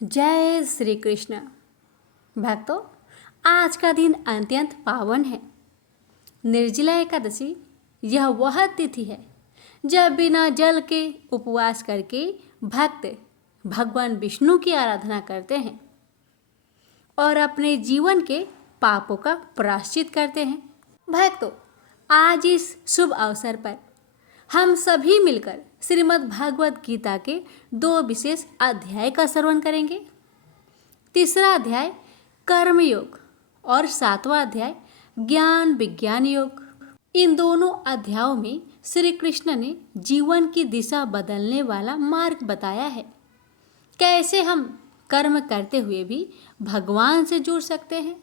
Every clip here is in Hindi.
जय श्री कृष्ण। भक्तों, आज का दिन अत्यंत पावन है। निर्जला एकादशी यह वह तिथि है जब बिना जल के उपवास करके भक्त भगवान विष्णु की आराधना करते हैं और अपने जीवन के पापों का प्रायश्चित करते हैं। भक्तों, आज इस शुभ अवसर पर हम सभी मिलकर श्रीमद् भागवत गीता के 2 विशेष अध्याय का श्रवण करेंगे। तीसरा अध्याय कर्म योग और 7वां अध्याय ज्ञान विज्ञान योग। इन दोनों अध्यायों में श्री कृष्ण ने जीवन की दिशा बदलने वाला मार्ग बताया है। कैसे हम कर्म करते हुए भी भगवान से जुड़ सकते हैं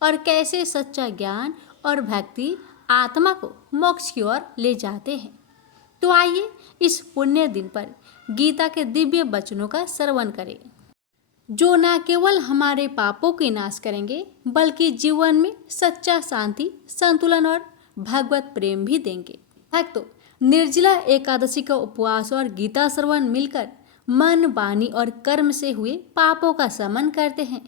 और कैसे सच्चा ज्ञान और भक्ति आत्मा को मोक्ष की ओर ले जाते हैं। तो आइए इस पुण्य दिन पर गीता के दिव्य वचनों का श्रवण करें, जो न केवल हमारे पापों के नाश करेंगे बल्कि जीवन में सच्चा शांति, संतुलन और भगवत प्रेम भी देंगे। भक्तों, निर्जला एकादशी का उपवास और गीता श्रवण मिलकर मन, वाणी और कर्म से हुए पापों का शमन करते हैं।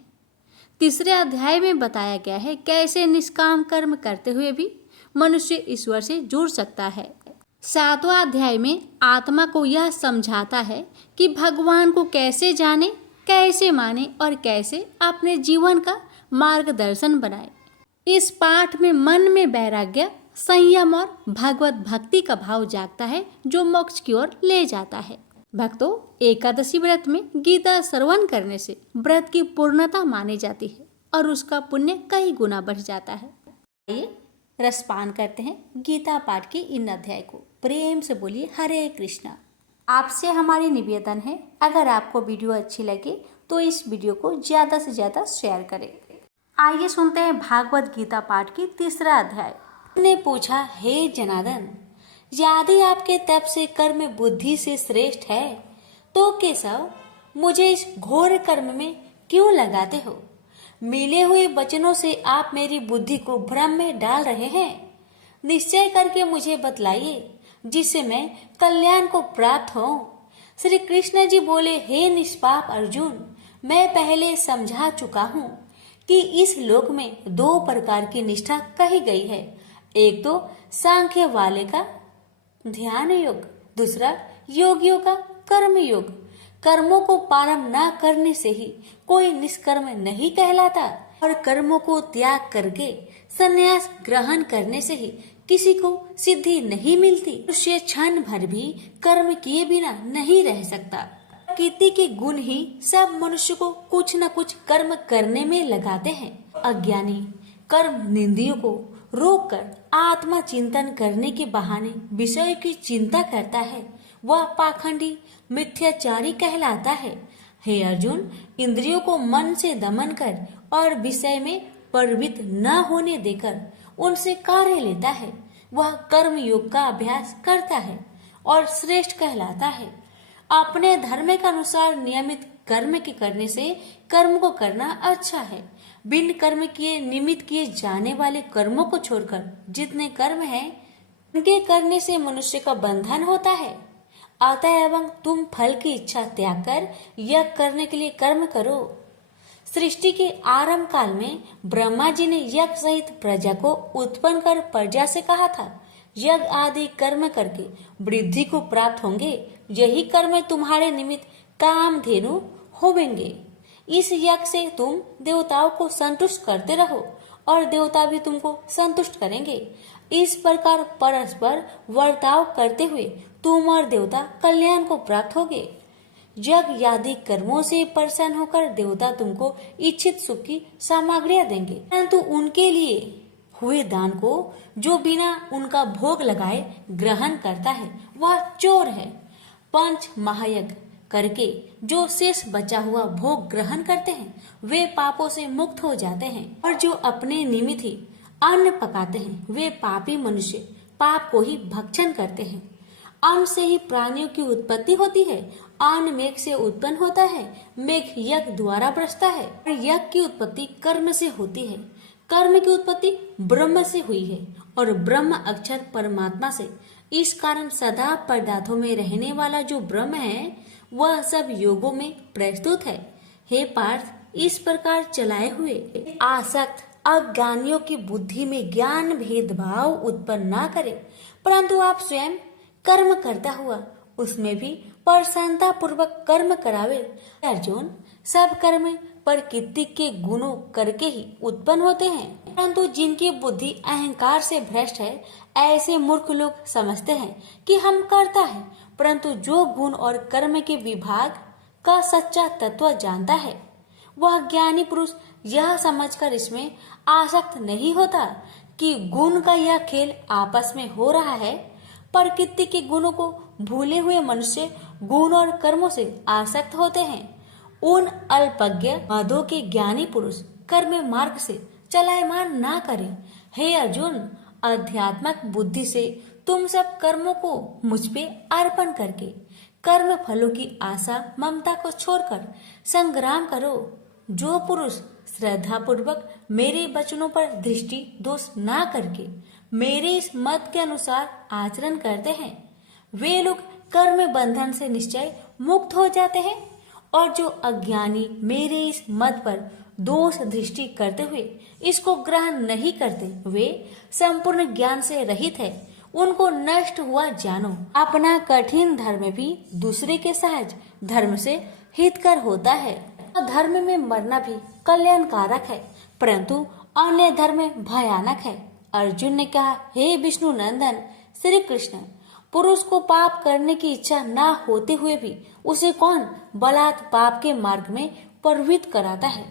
तीसरे अध्याय में बताया गया है कैसे निष्काम कर्म करते हुए भी मनुष्य ईश्वर से जुड़ सकता है। 7वां अध्याय में आत्मा को यह समझाता है कि भगवान को कैसे जाने, कैसे माने और कैसे अपने जीवन का मार्गदर्शन बनाए। इस पाठ में मन में वैराग्य, संयम और भगवत भक्ति का भाव जागता है, जो मोक्ष की ओर ले जाता है। भक्तों, एकादशी व्रत में गीता श्रवण करने से व्रत की पूर्णता मानी जाती है और उसका पुण्य कई गुना बढ़ जाता है। आइए रसपान करते हैं गीता पाठ के इन अध्याय को। प्रेम से बोलिए हरे कृष्णा। आपसे हमारी निवेदन है, अगर आपको वीडियो अच्छी लगे तो इस वीडियो को ज़्यादा से ज़्यादा शेयर करें। आइए सुनते हैं भागवत गीता पाठ की तीसरा अध्याय। ने पूछा, हे जनार्दन, यदि आपके तप से कर्म बुद्धि से श्रेष्ठ है तो केशव मुझे इस घोर कर्म में क्यों लगाते हो? मिले हुए वचनों से आप मेरी बुद्धि को भ्रम में डाल रहे हैं। निश्चय करके मुझे बतलाइए जिससे मैं कल्याण को प्राप्त हो। श्री कृष्ण जी बोले, हे निष्पाप अर्जुन, मैं पहले समझा चुका हूँ कि इस लोक में 2 प्रकार की निष्ठा कही गई है। एक तो सांख्य वाले का ध्यान योग, दूसरा योगियों का कर्म योग। कर्मों को पारम न करने से ही कोई निष्कर्म नहीं कहलाता और कर्मों को त्याग करके संन्यास ग्रहण करने से ही किसी को सिद्धि नहीं मिलती। मनुष्य क्षण भर भी कर्म किए बिना नहीं रह सकता। प्रकृति के गुण ही सब मनुष्य को कुछ न कुछ कर्म करने में लगाते हैं। अज्ञानी कर्म निंदियों को रोक कर आत्मा चिंतन करने के बहाने विषय की चिंता करता है, वह पाखंडी मिथ्याचारी कहलाता है। हे अर्जुन, इंद्रियों को मन से दमन कर और विषय में प्रवृत्त न होने देकर उनसे कार्य लेता है, वह कर्म योग का अभ्यास करता है और श्रेष्ठ कहलाता है। अपने धर्म के अनुसार नियमित कर्म के करने से कर्म को करना अच्छा है। बिन कर्म किए निमित्त किए जाने वाले कर्मों को छोड़कर जितने कर्म हैं, उनके करने से मनुष्य का बंधन होता है। अतएव तुम फल की इच्छा त्याग कर यज्ञ करने के लिए कर्म करो। सृष्टि के आरंभ काल में ब्रह्मा जी ने यज्ञ सहित प्रजा को उत्पन्न कर प्रजा से कहा था, यज्ञ आदि कर्म करके वृद्धि को प्राप्त होंगे। यही कर्म तुम्हारे निमित्त कामधेनु होवेंगे। इस यज्ञ से तुम देवताओं को संतुष्ट करते रहो और देवता भी तुमको संतुष्ट करेंगे। इस प्रकार परस्पर वर्ताव करते हुए तुम और देवता कल्याण को प्राप्त होगे। यज्ञ आदि कर्मों से प्रसन्न होकर देवता तुमको इच्छित सुख की सामग्रियां देंगे, परंतु उनके लिए हुए दान को जो बिना उनका भोग लगाए ग्रहण करता है वह चोर है। 5 महायज्ञ करके जो शेष बचा हुआ भोग ग्रहण करते हैं वे पापों से मुक्त हो जाते हैं, और जो अपने निमित्त ही अन्न पकाते हैं वे पापी मनुष्य पाप को ही भक्षण करते हैं। अन्न से ही प्राणियों की उत्पत्ति होती है। अन्न मेघ से उत्पन्न होता है, मेघ यज्ञ द्वारा बरसता है और यज्ञ की उत्पत्ति कर्म से होती है। कर्म की उत्पत्ति ब्रह्म से हुई है और ब्रह्म अक्षर परमात्मा से। इस कारण सदा पदार्थों में रहने वाला जो ब्रह्म है वह सब योगों में प्रस्तुत है। हे पार्थ, इस प्रकार चलाए हुए आसक्त अज्ञानियों की बुद्धि में ज्ञान भेदभाव उत्पन्न न करे, परंतु आप स्वयं कर्म करता हुआ उसमें भी प्रसन्नता पूर्वक कर्म करावे। अर्जुन, सब कर्म प्रकृति के गुणों करके ही उत्पन्न होते हैं, परंतु जिनकी बुद्धि अहंकार से भ्रष्ट है, ऐसे मूर्ख लोग समझते हैं कि हम करता है, परंतु जो गुण और कर्म के विभाग का सच्चा तत्व जानता है, वह ज्ञानी पुरुष यह समझकर इसमें आसक्त नहीं होता कि गुण का यह खेल आपस में हो रहा है। प्रकृति के गुणों को भूले हुए मनुष्य गुण और कर्मों से आसक्त होते हैं। उन अल्पज्ञ मदों के ज्ञानी पुरुष कर्म मार्ग से चलायमान ना करें। हे अर्जुन, अध्यात्मक बुद्धि से तुम सब कर्मों को मुझ पे अर्पण करके कर्म फलों की आशा ममता को छोड़कर संग्राम करो। जो पुरुष श्रद्धा पूर्वक मेरे वचनों पर दृष्टि दोष ना करके मेरे इस मत के अनुसार आचरण करते हैं, वे लोग कर्म बंधन से निश्चय मुक्त हो जाते हैं। और जो अज्ञानी मेरे इस मत पर दोष दृष्टि करते हुए इसको ग्रहण नहीं करते, वे संपूर्ण ज्ञान से रहित है। उनको नष्ट हुआ जानो। अपना कठिन धर्म भी दूसरे के सहज धर्म से हितकर होता है। धर्म में मरना भी कल्याणकारक है, परंतु अन्य धर्म भयानक है। अर्जुन ने कहा, हे विष्णु नंदन श्री कृष्ण, पुरुष को पाप करने की इच्छा न होते हुए भी उसे कौन बलात् पाप के मार्ग में प्रवृत्त कराता है?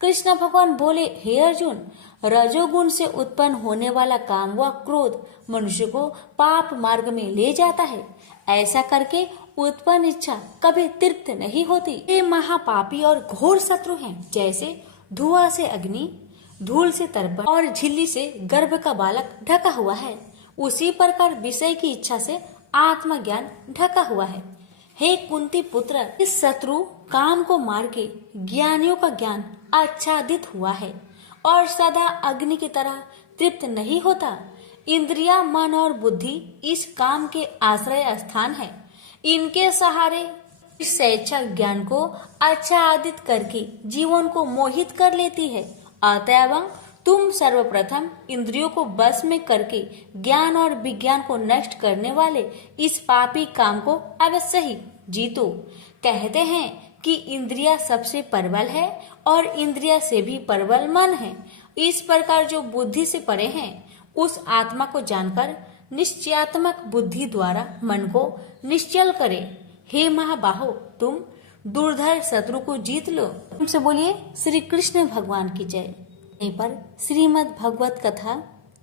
कृष्ण भगवान बोले, हे अर्जुन, रजोगुण से उत्पन्न होने वाला काम व क्रोध मनुष्य को पाप मार्ग में ले जाता है। ऐसा करके उत्पन्न इच्छा कभी तृप्त नहीं होती। ये महापापी और घोर शत्रु हैं। जैसे धुआं से अग्नि, धूल से तर्पण और झिल्ली से गर्भ का बालक ढका हुआ है, उसी प्रकार विषय की इच्छा से आत्मज्ञान ढका हुआ है। हे कुंती पुत्र, इस शत्रु काम को मार के ज्ञानियों का ज्ञान आच्छादित हुआ है और सदा अग्नि की तरह तृप्त नहीं होता। इंद्रिया, मन और बुद्धि इस काम के आश्रय स्थान है। इनके सहारे इस स्वेच्छा ज्ञान को आच्छादित करके जीवन को मोहित कर लेती है। अतएव तुम सर्वप्रथम इंद्रियों को बस में करके ज्ञान और विज्ञान को नष्ट करने वाले इस पापी काम को अवश्य ही जीतो। कहते हैं कि इंद्रिया सबसे प्रबल है और इंद्रिया से भी प्रबल मन है। इस प्रकार जो बुद्धि से परे हैं, उस आत्मा को जानकर निश्चयात्मक बुद्धि द्वारा मन को निश्चल करे। हे महाबाहो, तुम दुर्धर शत्रु को जीत लो। तुमसे बोलिए श्री कृष्ण भगवान की जय। यहीं पर श्रीमद् भगवत कथा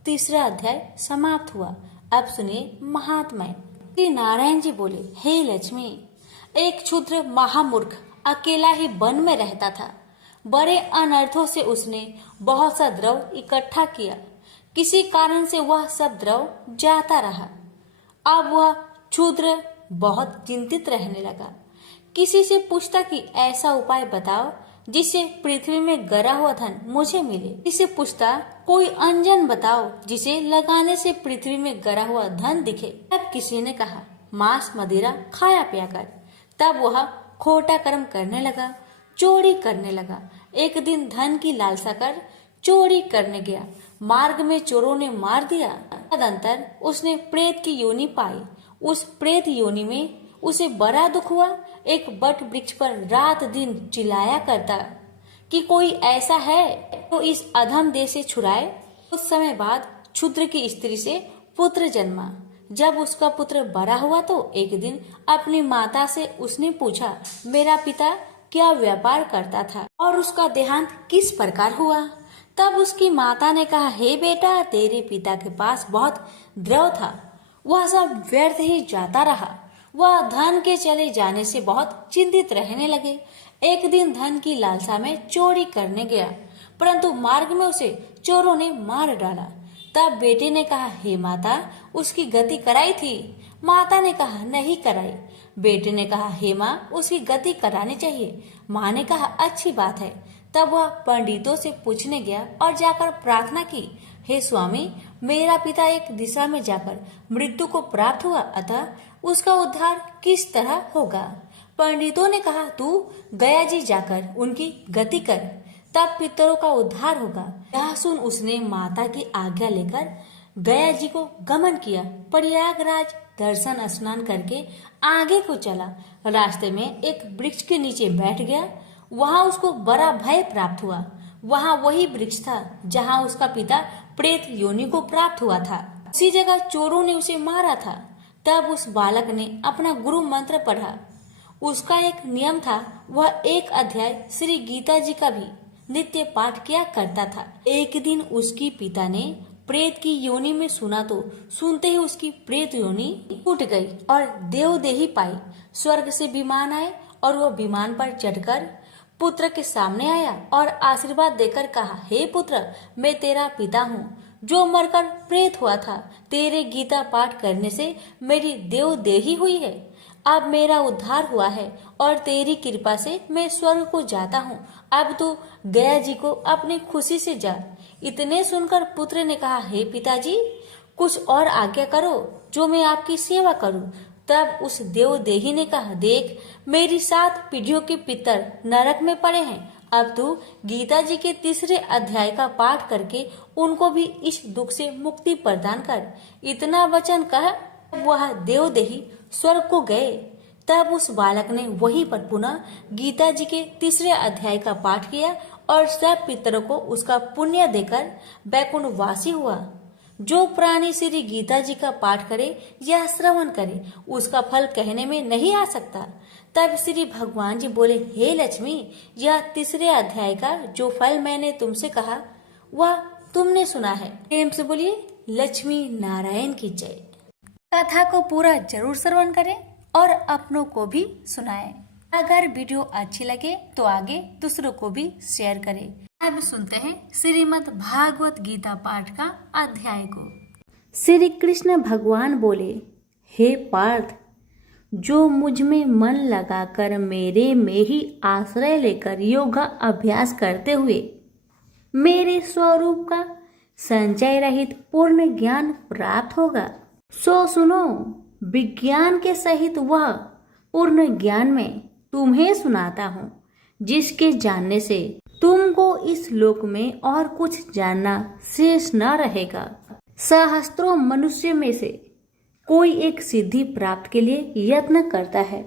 3रा अध्याय समाप्त हुआ। अब सुनिए महात्म्य। श्री नारायण जी बोले, हे लक्ष्मी, एक क्षुद्र महामूर्ख अकेला ही वन में रहता था। बड़े अनर्थों से उसने बहुत सा द्रव इकट्ठा किया। किसी कारण से वह सब द्रव जाता रहा। अब वह क्षुद्र बहुत चिंतित रहने लगा। किसी से पूछता कि ऐसा उपाय बताओ जिससे पृथ्वी में गरा हुआ धन मुझे मिले। किसी पूछता कोई अंजन बताओ जिसे लगाने से पृथ्वी में गरा हुआ धन दिखे। तब किसी ने कहा मांस मदिरा खाया पिया कर। तब वह खोटा कर्म करने लगा, चोरी करने लगा। एक दिन धन की लालसा कर चोरी करने गया। मार्ग में चोरों ने मार दिया। तदंतर उसने प्रेत की योनि पाई। उस प्रेत योनि में उसे बड़ा दुख हुआ। एक बट वृक्ष पर रात दिन चिल्लाया करता कि कोई ऐसा है तो इस अधम देह से छुड़ाए। कुछ समय बाद क्षुद्र की स्त्री से पुत्र जन्मा। जब उसका पुत्र बड़ा हुआ तो एक दिन अपनी माता से उसने पूछा, मेरा पिता क्या व्यापार करता था और उसका देहांत किस प्रकार हुआ? तब उसकी माता ने कहा, हे बेटा, तेरे पिता के पास बहुत द्रव था, वह सब व्यर्थ ही जाता रहा। वह धन के चले जाने से बहुत चिंतित रहने लगे। एक दिन धन की लालसा में चोरी करने गया, परंतु मार्ग में उसे चोरों ने मार डाला। तब बेटे ने कहा, हे माता, उसकी गति कराई थी? माता ने कहा, नहीं कराई। बेटे ने कहा, हे माँ, उसकी गति करानी चाहिए। माँ ने कहा, अच्छी बात है। तब वह पंडितों से पूछने गया और जाकर प्रार्थना की, हे स्वामी, मेरा पिता एक दिशा में जाकर मृत्यु को प्राप्त हुआ, अतः उसका उद्धार किस तरह होगा? पंडितों ने कहा, तू गया जी जाकर उनकी गति कर, तब पितरों का उद्धार होगा। यह सुन उसने माता की आज्ञा लेकर गया जी को गमन किया। प्रयागराज दर्शन स्नान करके आगे को चला। रास्ते में एक वृक्ष के नीचे बैठ गया। वहां उसको बड़ा भय प्राप्त हुआ। वहां वही वृक्ष था जहां उसका पिता प्रेत योनि को प्राप्त हुआ था। उसी जगह चोरों ने उसे मारा था। तब उस बालक ने अपना गुरु मंत्र पढ़ा। उसका एक नियम था, वह एक अध्याय श्री गीता जी का भी नित्य पाठ किया करता था। एक दिन उसकी पिता ने प्रेत की योनि में सुना तो सुनते ही उसकी प्रेत योनि टूट गई और देवदेही पाई। स्वर्ग से विमान आए और वह विमान पर चढ़कर पुत्र के सामने आया और आशीर्वाद देकर कहा, हे पुत्र, मैं तेरा पिता हूँ जो मरकर प्रेत हुआ था। तेरे गीता पाठ करने से मेरी देवदेही हुई है। अब मेरा उद्धार हुआ है और तेरी कृपा से मैं स्वर्ग को जाता हूँ। अब तू गया जी को अपनी खुशी से जा। इतने सुनकर पुत्र ने कहा, हे पिताजी, कुछ और आज्ञा करो जो मैं आपकी सेवा करूं। तब उस देवदेही ने कहा, देख, मेरी 7 पीढ़ियों के पितर नरक में पड़े हैं। अब तू गीता जी के 3रे अध्याय का पाठ करके उनको भी इस दुख से मुक्ति प्रदान कर। इतना वचन कह वह देवदेही स्वर्ग को गए। तब उस बालक ने वहीं पर पुनः गीता जी के 3रे अध्याय का पाठ किया और सब पितरों को उसका पुण्य देकर वैकुंठवासी हुआ। जो प्राणी श्री गीता जी का पाठ करे या श्रवण करे, उसका फल कहने में नहीं आ सकता। तब श्री भगवान जी बोले, हे लक्ष्मी, यह 3रे अध्याय का जो फल मैंने तुमसे कहा वह तुमने सुना है। प्रेम से बोलिए लक्ष्मी नारायण की जय। कथा को पूरा जरूर श्रवण करें और अपनों को भी सुनाएं। अगर वीडियो अच्छी लगे तो आगे दूसरों को भी शेयर करें। अब सुनते हैं श्रीमद् भागवत गीता पाठ का अध्याय को। श्री कृष्ण भगवान बोले, हे पार्थ, जो मुझ में मन लगाकर मेरे में ही आश्रय लेकर योगा अभ्यास करते हुए मेरे स्वरूप का संचय रहित पूर्ण ज्ञान प्राप्त होगा, सो सुनो, विज्ञान के सहित वह पूर्ण ज्ञान में तुम्हें सुनाता हूँ, जिसके जानने से तुमको इस लोक में और कुछ जानना शेष न रहेगा। सहस्त्रों मनुष्य में से कोई एक सिद्धि प्राप्त के लिए यत्न करता है।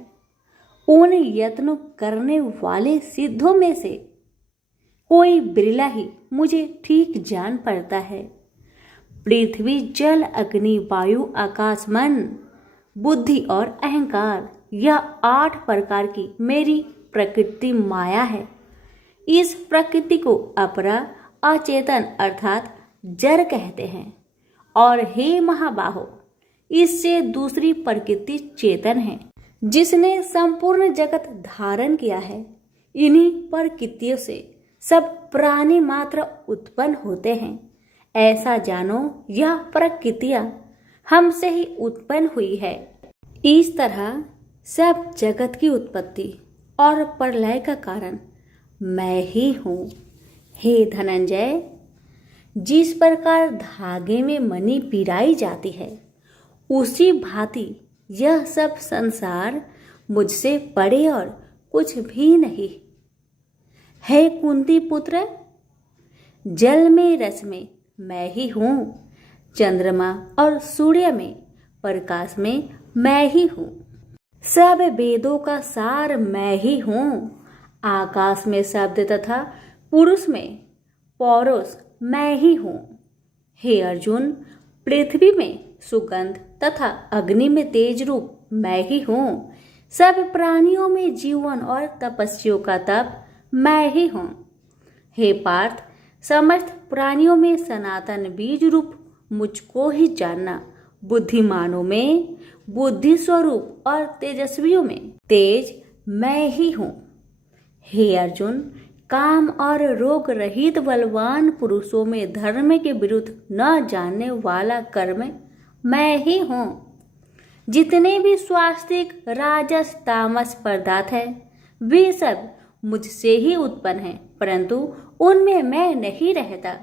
उन यत्न करने वाले सिद्धों में से कोई बिरला ही मुझे ठीक जान पड़ता है। पृथ्वी, जल, अग्नि, वायु, आकाश, मन, बुद्धि और अहंकार, यह 8 प्रकार की मेरी प्रकृति माया है। इस प्रकृति को अपरा, अचेतन अर्थात जड़ कहते हैं। और हे महाबाहो, इससे दूसरी प्रकृति चेतन है, जिसने संपूर्ण जगत धारण किया है। इन्हीं प्रकृतियों से सब प्राणी मात्र उत्पन्न होते हैं। ऐसा जानो, यह प्रकृतियां हमसे ही उत्पन्न हुई है। इस तरह सब जगत की उत्पत्ति और प्रलय का कारण मैं ही हूँ। हे धनंजय, जिस प्रकार धागे में मणि पिराई जाती है, उसी भांति यह सब संसार मुझसे बड़े और कुछ भी नहीं। हे कुंती पुत्र, जल में रस में मैं ही हूँ, चंद्रमा और सूर्य में प्रकाश में मैं ही हूँ, सब वेदों का सार मैं ही हूँ, आकाश में शब्द तथा पुरुष में पौरुष मैं ही हूँ। हे अर्जुन, पृथ्वी में सुगंध तथा अग्नि में तेज रूप मैं ही हूँ, सब प्राणियों में जीवन और तपस्वियों का तप मैं ही हूँ। हे पार्थ, समस्त प्राणियों में सनातन बीज रूप मुझको ही जानना। बुद्धिमानों में बुद्धि स्वरूप और तेजस्वियों में तेज मैं ही हूँ। हे अर्जुन, काम और रोग रहित बलवान पुरुषों में धर्म के विरुद्ध न जानने वाला कर्म मैं ही हूँ। जितने भी स्वास्तिक, राजस, तामस पदार्थ है, वे सब मुझसे ही उत्पन्न हैं, परंतु उनमें मैं नहीं रहता।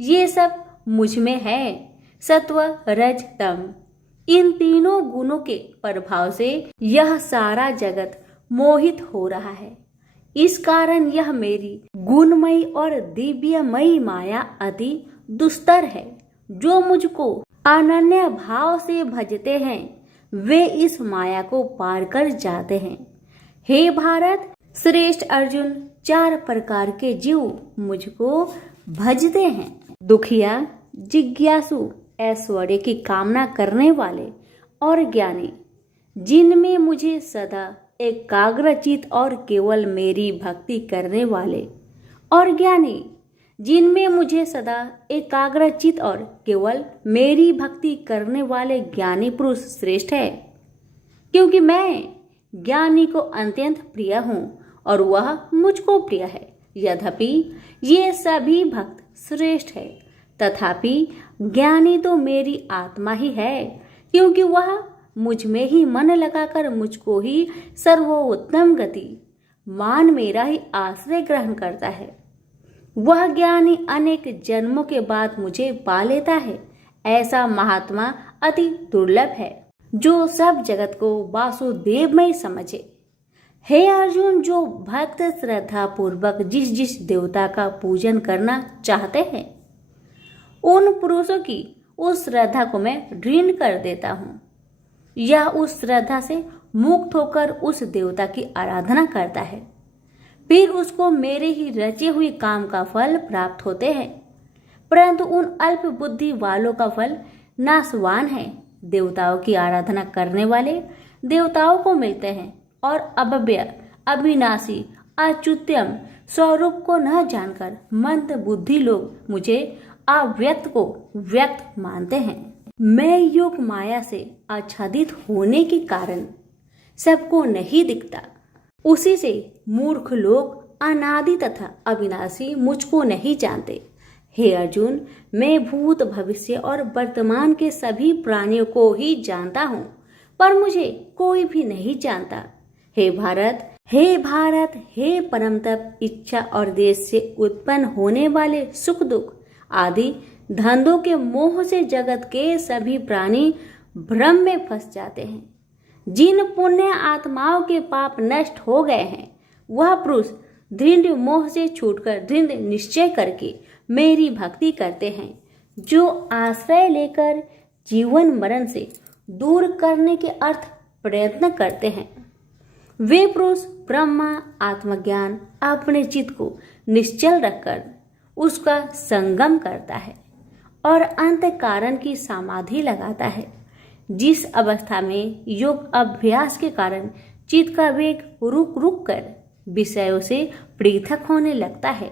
ये सब मुझ में है। सत्व, रज, तम, इन तीनों गुणों के प्रभाव से यह सारा जगत मोहित हो रहा है। इस कारण यह मेरी गुणमयी और दिव्यमयी माया अति दुस्तर है। जो मुझको अनन्य भाव से भजते हैं वे इस माया को पार कर जाते हैं। हे भारत श्रेष्ठ अर्जुन, 4 प्रकार के जीव मुझको भजते हैं। दुखिया, जिज्ञासु, ऐश्वर्य की कामना करने वाले और ज्ञानी, जिनमें मुझे सदा एकाग्रचित और केवल मेरी भक्ति करने वाले और ज्ञानी, जिनमें मुझे सदा एकाग्रचित और केवल मेरी भक्ति करने वाले ज्ञानी पुरुष श्रेष्ठ है, क्योंकि मैं ज्ञानी को अत्यंत प्रिय हूँ और वह मुझको प्रिय है। यद्यपि ये सभी भक्त श्रेष्ठ है, तथापि ज्ञानी तो मेरी आत्मा ही है, क्योंकि वह मुझ में ही मन लगाकर मुझको ही सर्वोत्तम गति मान मेरा ही आश्रय ग्रहण करता है। वह ज्ञानी अनेक जन्मों के बाद मुझे पा लेता है। ऐसा महात्मा अति दुर्लभ है जो सब जगत को वासुदेवमय समझे। हे अर्जुन, जो भक्त श्रद्धा पूर्वक जिस जिस देवता का पूजन करना चाहते हैं उन पुरुषों की उस श्रद्धा को मैं ऋण कर देता हूँ। यह उस श्रद्धा से मुक्त होकर उस देवता की आराधना करता है, फिर उसको मेरे ही रचे हुए काम का फल प्राप्त होते हैं। परंतु उन अल्प बुद्धि वालों का फल नाशवान है। देवताओं की आराधना करने वाले देवताओं को मिलते हैं और अव्यय, अविनाशी, अच्युत्यम स्वरूप को न जानकर मंद बुद्धि लोग मुझे अव्यक्त को व्यक्त मानते हैं। मैं योग माया से आच्छादित होने के कारण सबको नहीं दिखता, उसी से मूर्ख लोग अनादि तथा अविनाशी मुझको नहीं जानते। हे अर्जुन, मैं भूत, भविष्य और वर्तमान के सभी प्राणियों को ही जानता हूँ, पर मुझे कोई भी नहीं जानता। हे भारत, हे परम तप, इच्छा और देश से उत्पन्न होने वाले सुख दुख आदि धंधों के मोह से जगत के सभी प्राणी भ्रम में फंस जाते हैं। जिन पुण्य आत्माओं के पाप नष्ट हो गए हैं वह पुरुष दृढ़ मोह से छूटकर दृढ़ निश्चय करके मेरी भक्ति करते हैं, जो आश्रय लेकर जीवन मरण से दूर करने के अर्थ प्रयत्न करते हैं। वे पुरुष ब्रह्मा आत्मज्ञान अपने चित्त को निश्चल रखकर उसका संगम करता है और अंत कारण की समाधि लगाता है, जिस अवस्था में योग अभ्यास के कारण चित्त का वेग रुक रुक कर विषयों से पृथक होने लगता है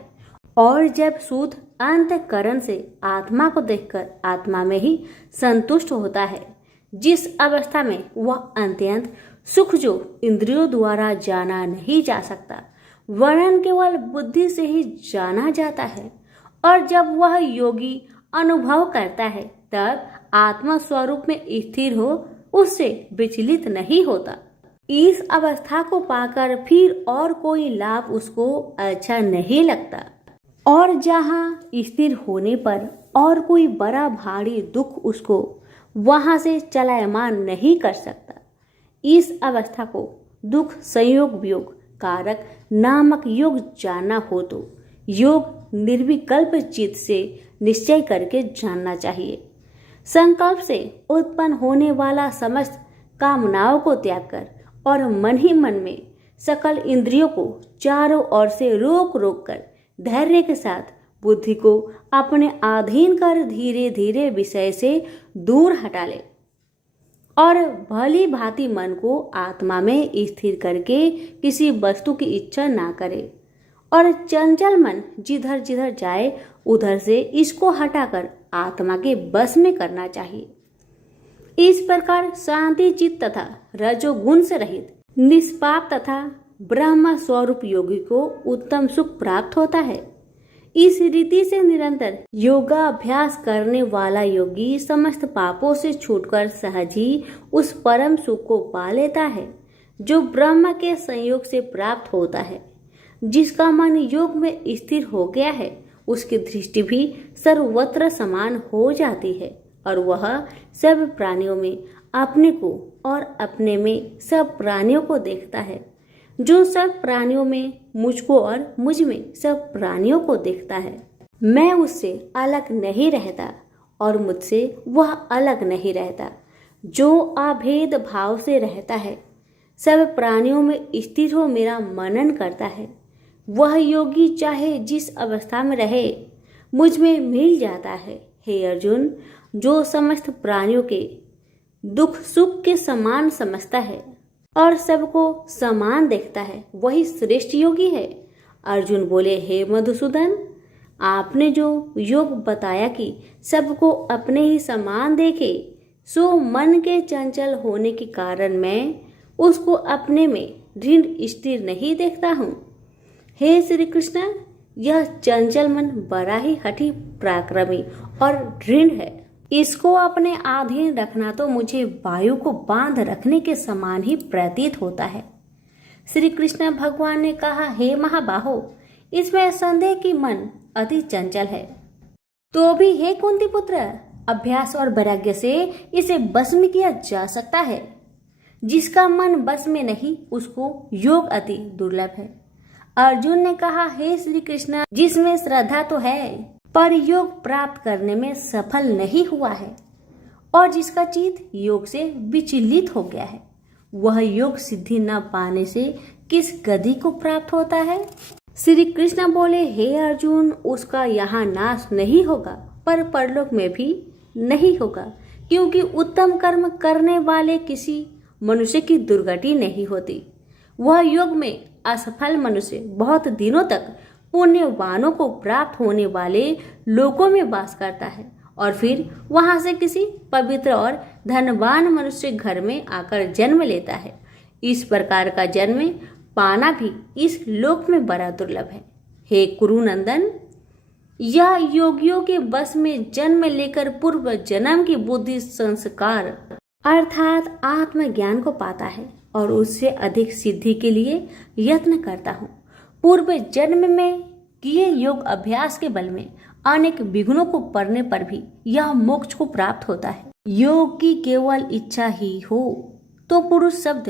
और जब शुद्ध अंतःकरण से आत्मा को देखकर आत्मा में ही संतुष्ट होता है, जिस अवस्था में वह अत्यंत सुख जो इंद्रियों द्वारा जाना नहीं जा सकता वरन केवल बुद्धि से ही जाना जाता है, और जब वह योगी अनुभव करता है तब आत्मा स्वरूप में स्थिर हो उससे विचलित नहीं होता। इस अवस्था को पाकर फिर और कोई लाभ उसको अच्छा नहीं लगता, और जहाँ स्थिर होने पर और कोई बड़ा भारी दुख उसको वहां से चलायमान नहीं कर सकता। इस अवस्था को दुख संयोग वियोग कारक नामक योग जानना हो तो योग निर्विकल्प चित्त से निश्चय करके जानना चाहिए। संकल्प से उत्पन्न होने वाला समस्त कामनाओं को त्याग कर और मन ही मन में सकल इंद्रियों को चारों ओर से रोक रोक कर धैर्य के साथ बुद्धि को अपने अधीन कर धीरे धीरे विषय से दूर हटा ले और भली भांति मन को आत्मा में स्थिर करके किसी वस्तु की इच्छा ना करे, और चंचल मन जिधर जिधर जाए उधर से इसको हटाकर आत्मा के बस में करना चाहिए। इस प्रकार शांति चित्त तथा रजोगुण से रहित निष्पाप तथा ब्रह्म स्वरूप योगी को उत्तम सुख प्राप्त होता है। इस रीति से निरंतर योगाभ्यास करने वाला योगी समस्त पापों से छूटकर सहज ही उस परम सुख को पा लेता है जो ब्रह्म के संयोग से प्राप्त होता है। जिसका मन योग में स्थिर हो गया है उसकी दृष्टि भी सर्वत्र समान हो जाती है और वह सब प्राणियों में अपने को और अपने में सब प्राणियों को देखता है। जो सब प्राणियों में मुझको और मुझ में सब प्राणियों को देखता है। मैं उससे अलग नहीं रहता और मुझसे वह अलग नहीं रहता। जो अभेद भाव से रहता है, सब प्राणियों में स्थिर हो मेरा मनन करता है, वह योगी चाहे जिस अवस्था में रहे मुझ में मिल जाता है। हे अर्जुन, जो समस्त प्राणियों के दुख सुख के समान समझता है और सबको समान देखता है, वही श्रेष्ठ योगी है। अर्जुन बोले, हे मधुसूदन, आपने जो योग बताया कि सबको अपने ही समान देखे, सो मन के चंचल होने के कारण मैं उसको अपने में दृढ़ स्थिर नहीं देखता हूँ। हे श्री कृष्ण, यह चंचल मन बड़ा ही हठी पराक्रमी और दृढ़ है। इसको अपने अधीन रखना तो मुझे वायु को बांध रखने के समान ही प्रतीत होता है। श्री कृष्ण भगवान ने कहा, हे महाबाहो, इसमें संदेह कि मन अति चंचल है, तो भी हे कुंती पुत्र, अभ्यास और वैराग्य से इसे बस में किया जा सकता है। जिसका मन बस में नहीं, उसको योग अति दुर्लभ है। अर्जुन ने कहा, हे श्री कृष्ण, जिसमें श्रद्धा तो है पर योग प्राप्त करने में सफल नहीं हुआ है और जिसका चित्त योग से विचलित हो गया है, वह योग सिद्धि न पाने से किस गति को प्राप्त होता है? श्री कृष्ण बोले, हे अर्जुन, उसका यहाँ नाश नहीं होगा पर परलोक में भी नहीं होगा, क्योंकि उत्तम कर्म करने वाले किसी मनुष्य की दुर्गति नहीं होती। वह योग में असफल मनुष्य बहुत दिनों तक पुण्यवानों को प्राप्त होने वाले लोकों में वास करता है और फिर वहां से किसी पवित्र और धनवान मनुष्य घर में आकर जन्म लेता है। इस प्रकार का जन्म पाना भी इस लोक में बड़ा दुर्लभ है। हे कुरुनंदन, यह योगियों के बस में जन्म लेकर पूर्व जन्म की बुद्धि संस्कार अर्थात आत्मज्ञान को पाता है और उससे अधिक सिद्धि के लिए यत्न करता हूँ। पूर्व जन्म में किए योग अभ्यास के बल में अनेक विघ्नों को पड़ने पर भी यह मोक्ष को प्राप्त होता है। योग की केवल इच्छा ही हो तो पुरुष शब्द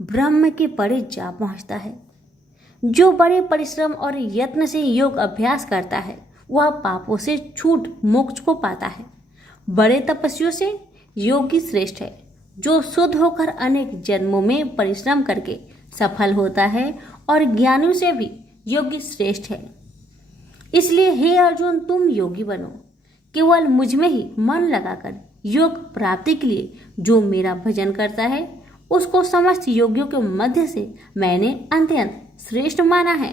ब्रह्म के परे जा पहुंचता है। जो बड़े परिश्रम और यत्न से योग अभ्यास करता है, वह पापों से छूट मोक्ष को पाता है। बड़े तपस्वियों से योगी श्रेष्ठ है। जो शुद्ध होकर अनेक जन्मों में परिश्रम करके सफल होता है और ज्ञानियों से भी योगी श्रेष्ठ है। इसलिए हे अर्जुन, तुम योगी बनो। केवल मुझ में ही मन लगाकर योग प्राप्ति के लिए जो मेरा भजन करता है, उसको समस्त योगियों के मध्य से मैंने अत्यंत श्रेष्ठ माना है।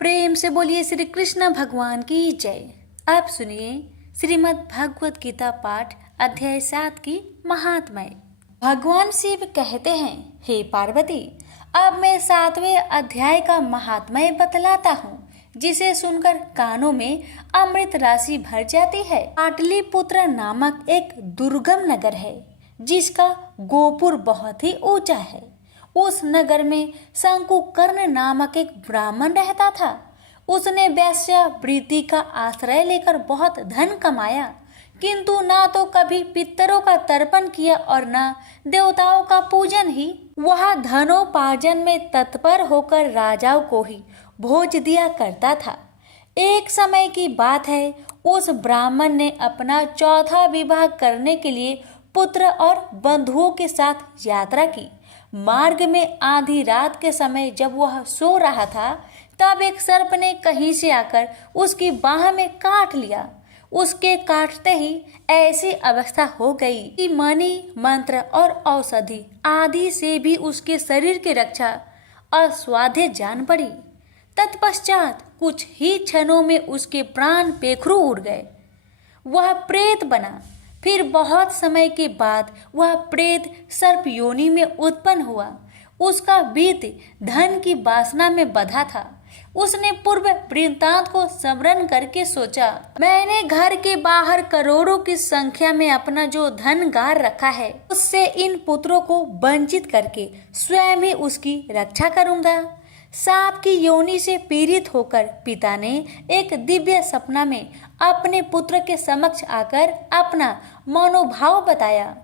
प्रेम से बोलिए श्री कृष्ण भगवान की जय। अब सुनिए श्रीमद् भगवत गीता पाठ अध्याय 7 की महात्म्य। भगवान शिव कहते हैं, हे पार्वती, अब मैं 7वें अध्याय का महात्म्य बतलाता हूँ, जिसे सुनकर कानों में अमृत राशि भर जाती है। पाटलिपुत्र नामक एक दुर्गम नगर है, जिसका गोपुर बहुत ही ऊंचा है। उस नगर में शंकुकर्ण नामक एक ब्राह्मण रहता था। उसने वेश्यावृत्ति का आश्रय लेकर बहुत धन कमाया, किंतु ना तो कभी पितरों का तर्पण किया और न देवताओं का पूजन ही। वह धनोपार्जन में तत्पर होकर राजाओं को ही भोज दिया करता था। एक समय की बात है, उस ब्राह्मण ने अपना चौथा विवाह करने के लिए पुत्र और बंधुओं के साथ यात्रा की। मार्ग में आधी रात के समय जब वह सो रहा था, तब एक सर्प ने कहीं से आकर उसकी बाह में काट लिया। उसके काटते ही ऐसी अवस्था हो गई कि मणि, मंत्र और औषधि आदि से भी उसके शरीर की रक्षा असाध्य जान पड़ी। तत्पश्चात कुछ ही क्षणों में उसके प्राण पेखरू उड़ गए। वह प्रेत बना। फिर बहुत समय के बाद वह प्रेत सर्प योनि में उत्पन्न हुआ। उसका बीत धन की वासना में बंधा था। उसने पूर्व वृत्तांत को स्मरण करके सोचा, मैंने घर के बाहर करोड़ों की संख्या में अपना जो धन गार रखा है, उससे इन पुत्रों को वंचित करके स्वयं ही उसकी रक्षा करूंगा। सांप की योनि से पीड़ित होकर पिता ने एक दिव्य सपना में अपने पुत्र के समक्ष आकर अपना मनोभाव बताया।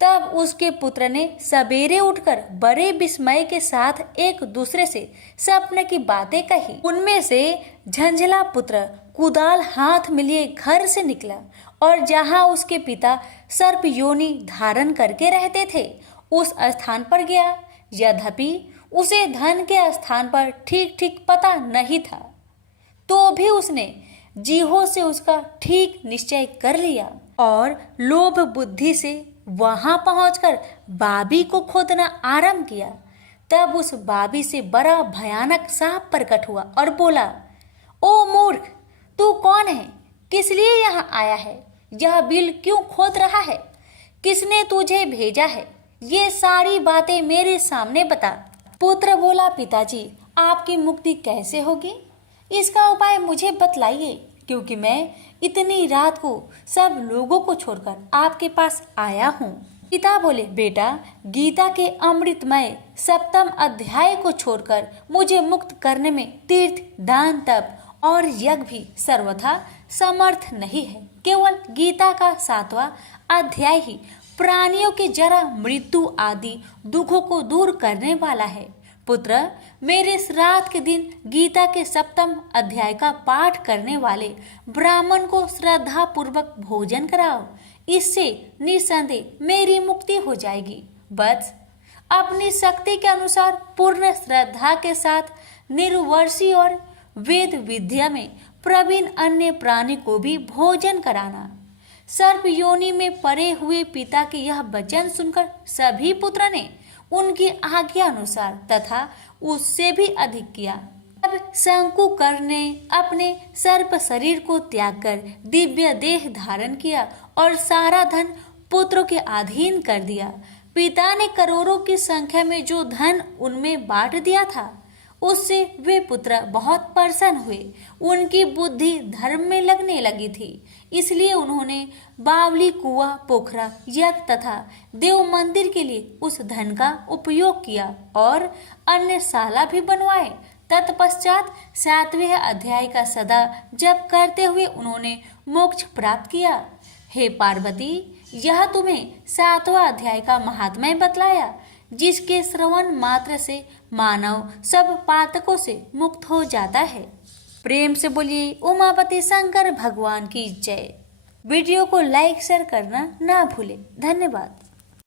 तब उसके पुत्र ने सवेरे उठकर बड़े विस्मय के साथ एक दूसरे से सपने की बातें कही। उनमें से झंझला पुत्र कुदाल हाथ में लिए घर से निकला और जहां उसके पिता सर्प योनि धारण करके रहते थे उस स्थान पर गया। यद्यपि उसे धन के स्थान पर ठीक ठीक पता नहीं था, तो भी उसने जीहो से उसका ठीक निश्चय कर लिया और लोभ बुद्धि से वहां पहुंचकर बाबी को खोदना आरंभ किया। तब उस बाबी से बड़ा भयानक सांप प्रकट हुआ और बोला, ओ मूर्ख, तू कौन है? किस लिए यहाँ आया है? यह बिल क्यों खोद रहा है? किसने तुझे भेजा है? ये सारी बातें मेरे सामने बता। पुत्र बोला, पिताजी, आपकी मुक्ति कैसे होगी? इसका उपाय मुझे बतलाइए, क्योंकि मैं इतनी रात को सब लोगों को छोड़कर आपके पास आया हूँ। पिता बोले, बेटा, गीता के अमृतमय 7वें अध्याय को छोड़कर मुझे मुक्त करने में तीर्थ, दान, तप और यज्ञ भी सर्वथा समर्थ नहीं है। केवल गीता का 7वां अध्याय ही प्राणियों के जरा मृत्यु आदि दुखों को दूर करने वाला है। पुत्र, मेरे श्राद्ध के दिन गीता के 7वें अध्याय का पाठ करने वाले ब्राह्मण को श्रद्धा पूर्वक भोजन कराओ। इससे निसंदेह मेरी मुक्ति हो जाएगी। बस अपनी शक्ति के अनुसार पूर्ण श्रद्धा के साथ निर्वर्षी और वेद विद्या में प्रवीण अन्य प्राणी को भी भोजन कराना। सर्प योनि में पड़े हुए पिता के यह वचन सुनकर सभी पुत्र ने उनकी आज्ञा अनुसार तथा उससे भी अधिक किया। अब शंकुकर ने अपने सर्प शरीर को त्याग कर दिव्य देह धारण किया और सारा धन पुत्रों के अधीन कर दिया। पिता ने करोड़ों की संख्या में जो धन उनमें बांट दिया था, उससे वे पुत्र बहुत प्रसन्न हुए। उनकी बुद्धि धर्म में लगने लगी थी, इसलिए उन्होंने बावली, कुआं, पोखरा, यज्ञ तथा देव मंदिर के लिए उस धन का उपयोग किया और अन्य शाला भी बनवाए। तत्पश्चात 7वें अध्याय का सदा जप करते हुए उन्होंने मोक्ष प्राप्त किया। हे पार्वती, यह तुम्हें 7वां अध्याय का महात्म्य बतलाया, जिसके श्रवण मात्र से मानव सब पातकों से मुक्त हो जाता है। प्रेम से बोलिए उमापति शंकर भगवान की जय। वीडियो को लाइक शेयर करना ना भूले। धन्यवाद।